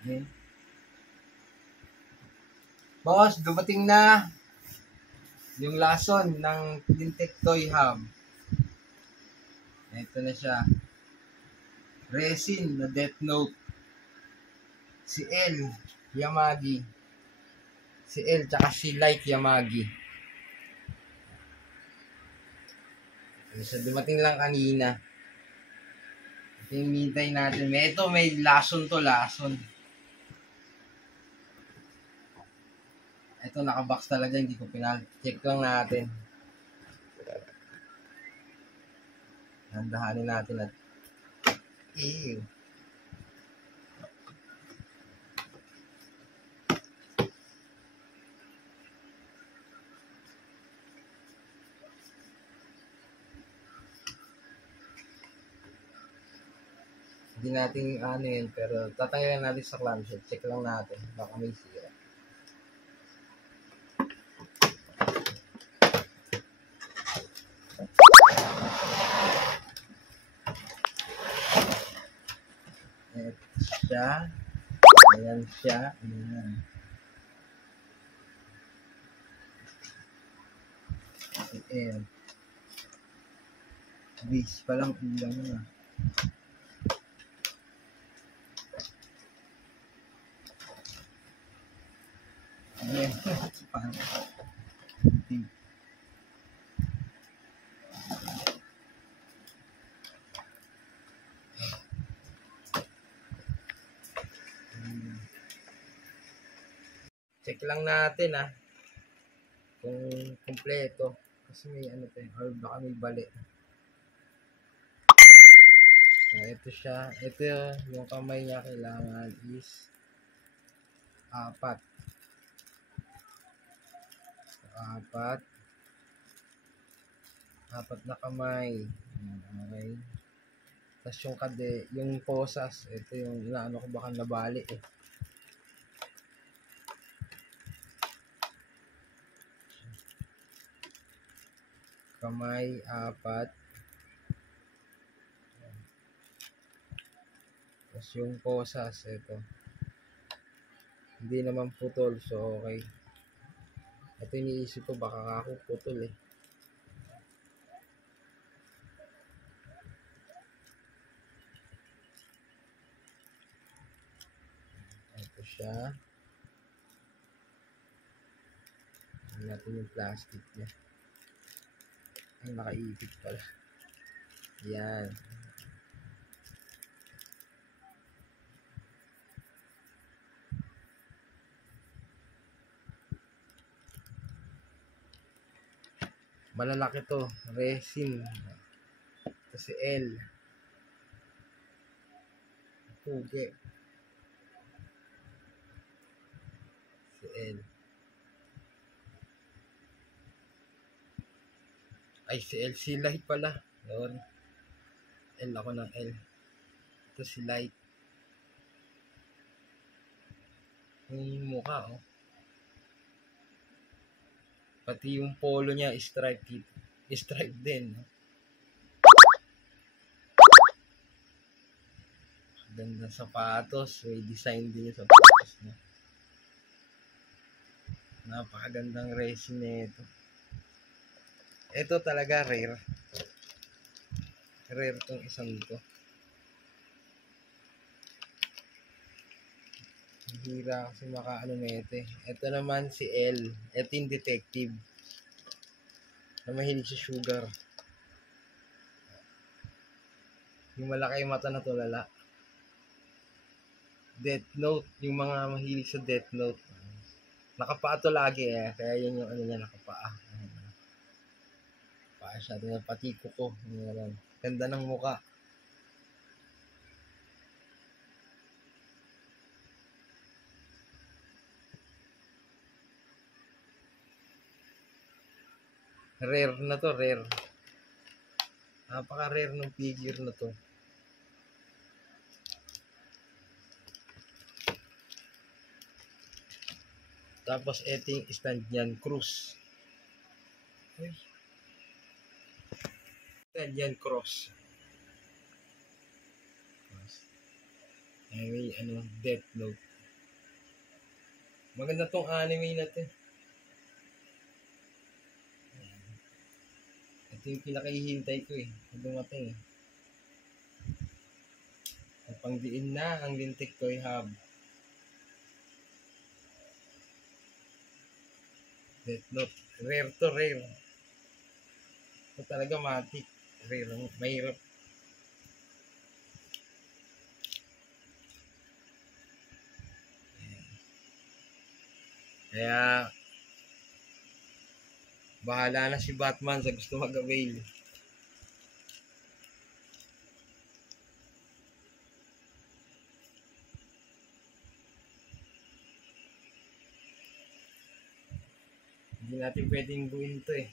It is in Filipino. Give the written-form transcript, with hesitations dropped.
Okay. Boss, dumating na yung lason ng Cleantech Toy Hub. Ito na siya. Resin na Death Note. Si L Yamagi. Si L tsaka si Light Yamagi. So, dumating lang kanina. Ito yung hintay natin. May lason to, lason. Ito, nakabox talaga, hindi ko check lang natin. Nandahanin natin at ew. Hindi natin ano yun, pero tatanggalin natin sa clamshell. Check lang natin, baka may sira. Ito siya. Ayan siya. Ayan. Ayan. Base pa lang ulang na. Ayan. Check lang natin kung kumpleto. Kasi may ano to, or baka may bali. Ito siya. Ito yung kamay niya kailangan is 4. 4 na kamay. Okay. Tapos yung posas, ito yung inaano ko baka nabali eh. Kamay 4. Tapos yung posas, ito. Hindi naman putol, so okay. Ito iniisip ko baka ako putol eh. Ito siya. Tignan natin yung plastic niya. Ay, nakaipit pala. Yan. Malalaki to. Resin. Ito si L. Pugi. Si L. Ay, si L. Si Light pala. Yun. L ako ng L. Ito si Light. Yung mukha, oh. Pati yung polo niya, stripe din. Ganda sapatos. May design din yung sapatos niya. Napakagandang resin nito. Ito talaga rare. Rare tong isang to. Hira kasi makaano nito eh. Ito naman si L. Ito yung detective. Na mahilig sa sugar. Yung malaki yung mata na tulala. Death Note. Yung mga mahilig sa Death Note. Nakapaa to lagi eh. Kaya yun yung ano niya, nakapaa. Paa siya. Pati kuko. Ganda ng muka. Rare na to, rare. Napaka-rare ng figure na to. Tapos ito yung stand niyan, Cruz. Uy. Stand yan, Cross. May Death Note. Maganda tong anime na to. Ito yung pinakahihintay ko eh. Dumating eh. Pangdiin na ang Lintik Toy Hub. Death Note. Rare to rare. Ito talaga matik. Rare. Mahirap. Kaya bahala na si Batman sa gusto mag-avail. Hindi natin pwedeng buuin to eh.